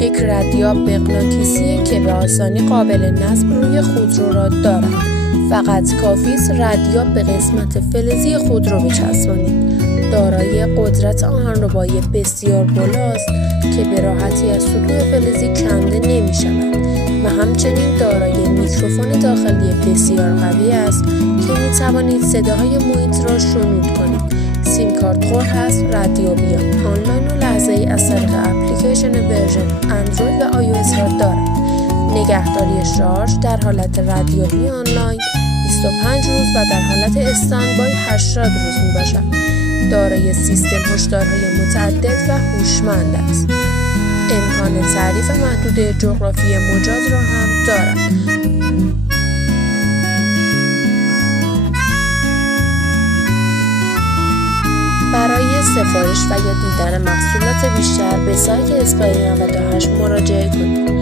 یک ردیاب مغناطیسیه که به آسانی قابل نصب روی خودرو را دارد. فقط کافی است ردیاب به قسمت فلزی خودرو بچسبانید. دارای قدرت آهنربایی بسیار بالاست که به راحتی از سطوح فلزی کنده نمی شود و همچنین دارای میکروفون داخلی بسیار قوی است که می توانید صداهای محیط را شنود کنید. سیم کارت خورد هست، ردیابیان آنلاین و لحظه‌ای از طریق اپلیکیشن ورژن اندروید و iOS را دارد. نگهداری شارژ در حالت ردیابی آنلاین 25 روز و در حالت استندبای 80 روز می باشد. دارای سیستم هشدارهای متعدد و هوشمند است. امکان تعریف محدوده جغرافی مجاز را هم دارد. برای سفارش و یا دیدن محصولات بیشتر به سایت اسپای 98 مراجعه کنید.